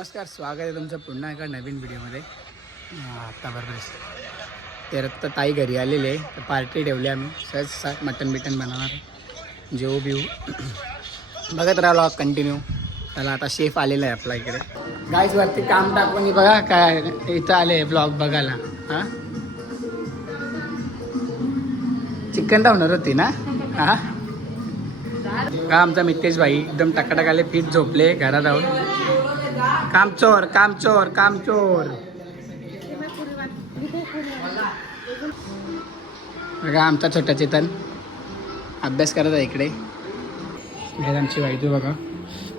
नमस्कार, स्वागत आहे तुमचं पुन्हा एका नवीन व्हिडिओमध्ये. आत्ता बरोबर तर आत्ता ताई घरी आलेले आहे, तर पार्टी ठेवली आम्ही. सहज मटन बिटन बनवणार, जेव बिव बघत राहिलो कंटिन्यू. त्याला आता शेफ आलेला आहे आपल्या इकडे. गाईज वरती काम टाकून बघा काय इथं आले ब्लॉग बघायला. हां चिकन धावणार होती ना. हां का आमचा मितेश भाई एकदम टकाटक आले, पीठ झोपले घरात जाऊन. कामचोर कामचोर कामचोर. बघा आमचा छोटा चेतन अभ्यास करत आहे इकडे. आमची वाईदू बघा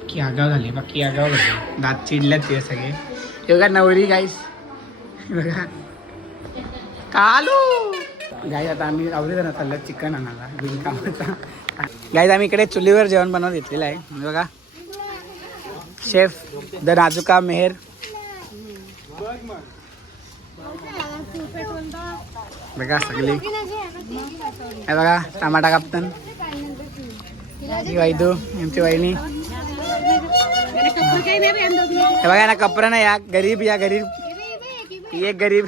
की आगाव झाली, बाकी आगाव झाली, दात चिडल्यात ते सगळे. हे बघा नवरी गाईस, बघा कालू गाई. आता आम्ही आवडीत ना चाललं चिकन आणायला बिनकामाचा. गाईज आम्ही इकडे चुलीवर जेवण बनवत घेतलेलं आहे. बघा शेफ द नाजुका मेहर. बघा सगळी हे बघा टमाटा कापतन ही वाईदू आमची वहिनी. हे बघा ना कपडा ना या गरीब ये गरीब.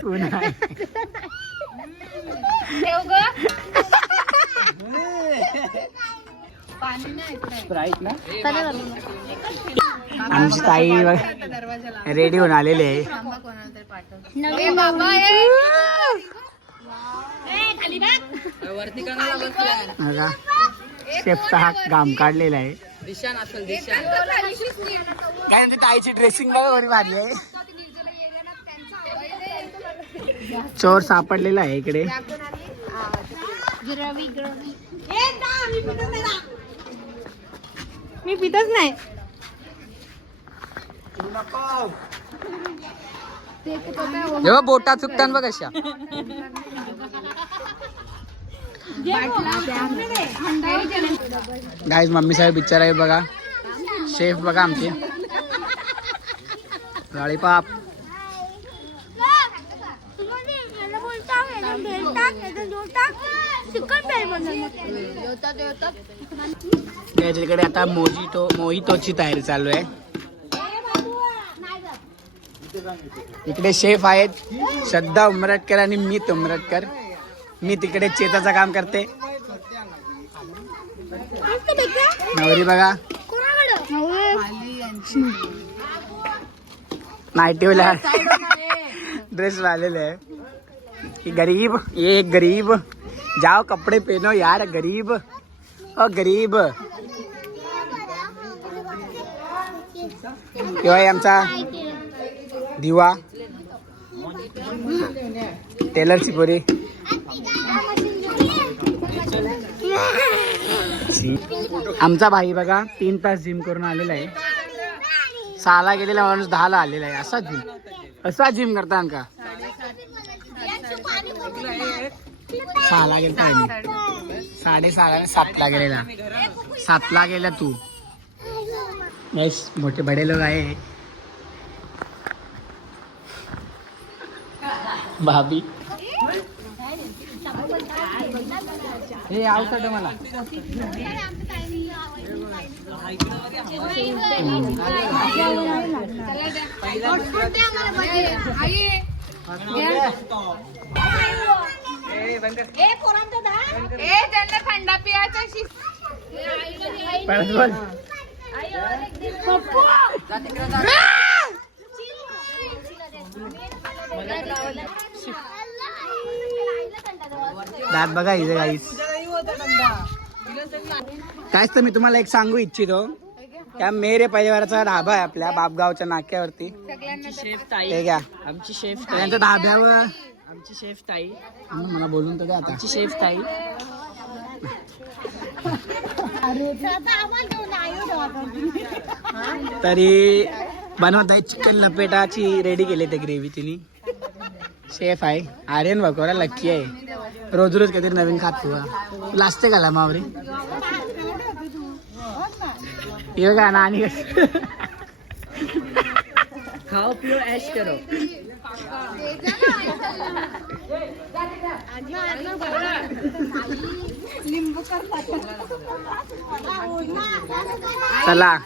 तू नाही आमची ताई रेडी होऊन आलेली आहे. शेफचा हा काम काढलेला आहे. काय म्हणते ताईची ड्रेसिंग बघा बरी भारी आहे. चोर सापडलेला आहे इकडे. मी पितच नाही. जेव्हा बोटा चुकतान बघ अशा. गाईज मम्मी साहेब पिक्चर आहे बघा. शेफ बघा आमचे लॉलीपॉप. त्याच्याकडे आता मोहितोची तयारी चालू आहे. इकडे शेफ आहेत श्रद्धा उमरटकर आणि मीत उमरटकर. मी तिकडे चेताचं काम करते. नवरी बघा नाईटीवाला ड्रेस लावलेले आहे. गरीब ये गरीब जाओ कपडे पहनो यार गरीब. ओ गरीब किंवा आमचा दिवा टेलरची पोरी. आमचा भाई बघा 3 तास जिम करून आलेला आहे. 6ला गेलेला माणूस 10ला आलेला आहे. असा जिम करता का. 6ला गेलता 6:30 7ला गेलेला. 7ला गेला तू. यस मोठे बडे लोग आहे. भाभी हे आवडत मला. थंडा पियाचा. दात बघा इथे गाईस. कायच तर मी तुम्हाला एक सांगू इच्छितो. त्या मेरे परिवाराचा ढाबा आहे आपल्या बापगावच्या नाक्यावरती. हे घ्या आमची शेफ त्यांच्या ढाब्यावर. आमची शेफ ताई मला बोलून तर द्या आता. आमची शेफ ताई तरी बनवत आहे चिकन लपेटाची रेडी केली ते ग्रेव्ही तिने. शेफ आहे आर्यन बघा लक्की आहे. रोज रोज काहीतरी नवीन खात तू लाजते का मावरी. हे बघा ना आणि खाओ पिओ ऐश करो. लिंबू चला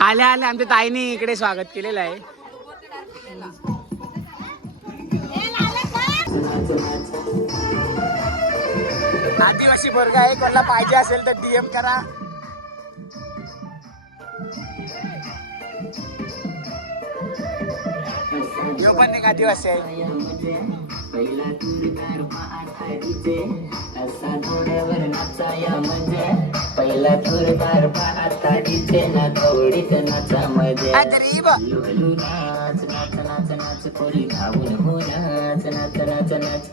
आल्या आल्या आमच्या ताईने इकडे स्वागत केलेलं आहे. आदिवासी वर्ग आहे, कोणाला पाहिजे असेल तर DM करा. यो पण एक आदिवासी आहे. पहिला तुरकार पाठाडीचे असा घोड्यावर नाचाया म्हणजे पहिला तुरकार पाठाडीचे ना गवडीत नाचा मजा. गरीब लुलू नाच नाच नाच नाच पोरी धावून हो नाच नाच नाच नाच.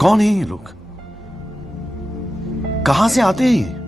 कौन है ये लोग? कहां से आते हैं ये?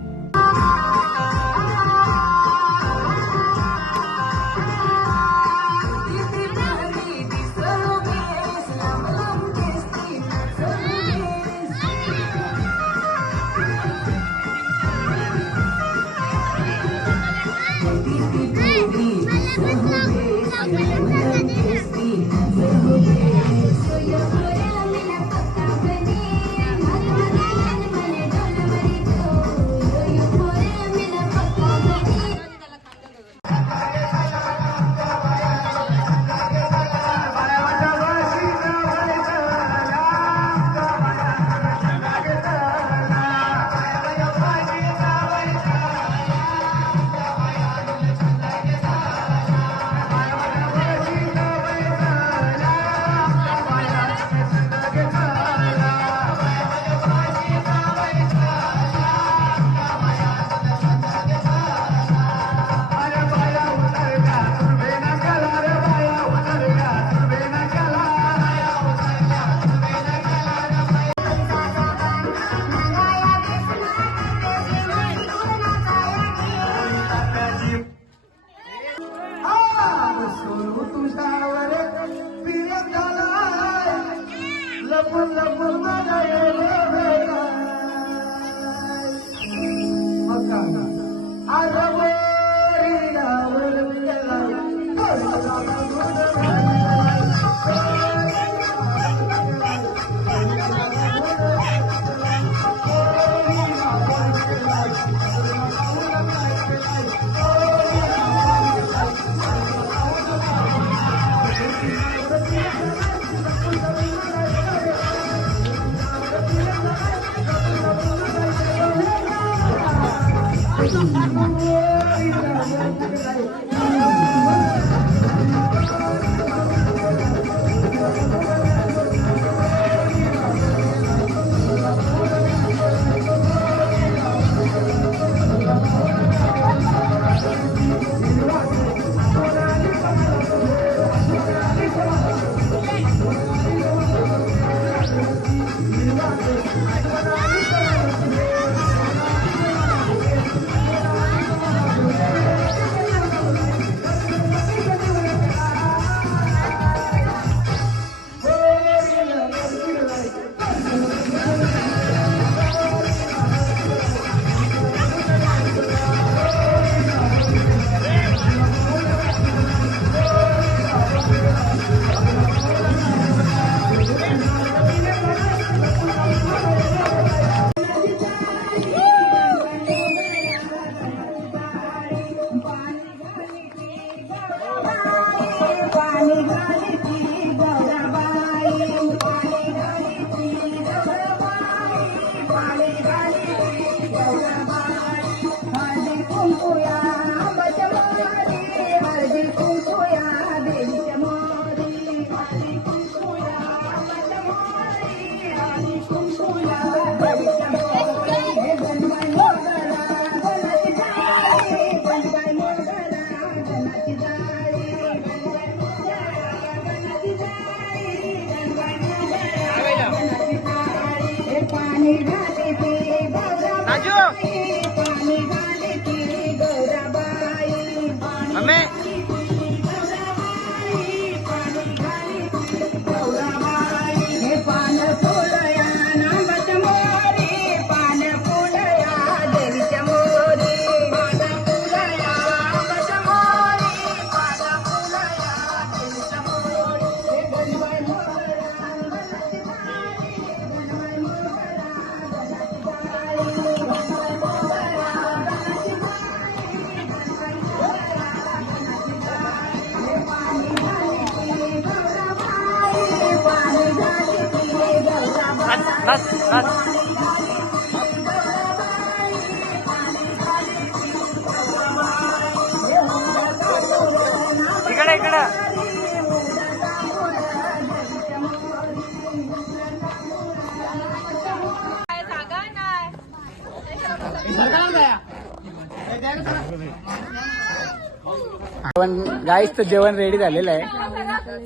पण गाईस तर जेवण रेडी झालेलं आहे.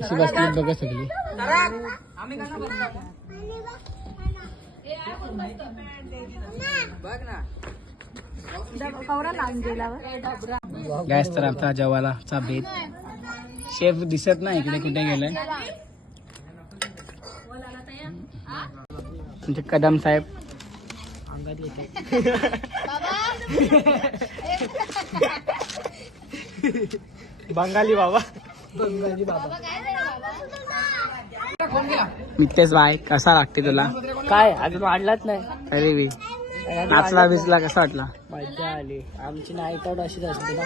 अशी बसली बघा सगळी. गॅस तर आता जेवायलाचा बेत. शेफ दिसत नाही इकडे, कुठे गेलाय म्हणजे कदम साहेब अंगात बंगाली बाबा. मितेश भाई कसा लागते तुला? काय अजून वाढलाच नाही. अरे वी नाचला बिचला कसा वाटला? मजा आली. आमची नाईट आउट अशीच असते ना.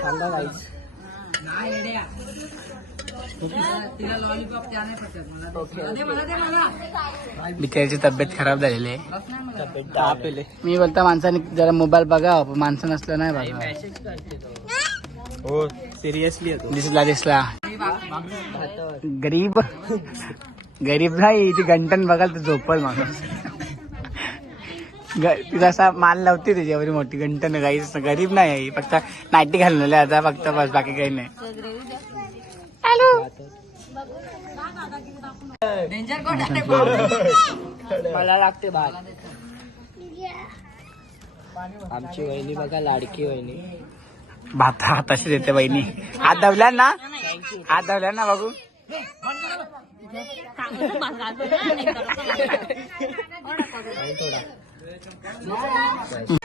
सांगा काहीच. बिचारीची तब्येत खराब झालेली आहे. तब्येत ताप येले. मी बोलता माणसाने जरा मोबाईल बघा, माणसं नसलं नाही बघा. हो सिरियसली दिसला गरीब गरीब नाही ती घंटन बघाल तर झोपल माणूस. तिला असा माल लावते त्याची एवढी मोठी घंटन. गाईस गरीब नाही आहे, फक्त नाईटी घालून आता फक्त, बस बाकी काही नाही. मला लागते भात. आमची वहिनी बघा, लाडकी वहिनी. भात हाताशी देते बहिणी. हात धावल्या ना, हात धावल्या ना बघू.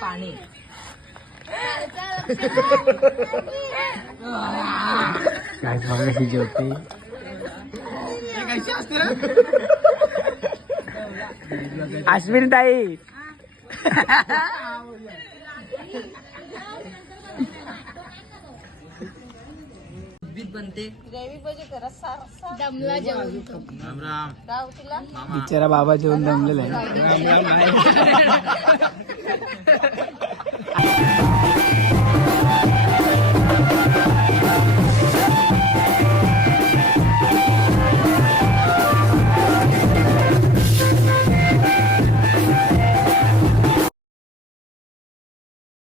पाणी काय बघा ही जेवते. अश्विन ताई बनते. दमला जेवण. बिचारा बाबा जेवण दमलेला आहे.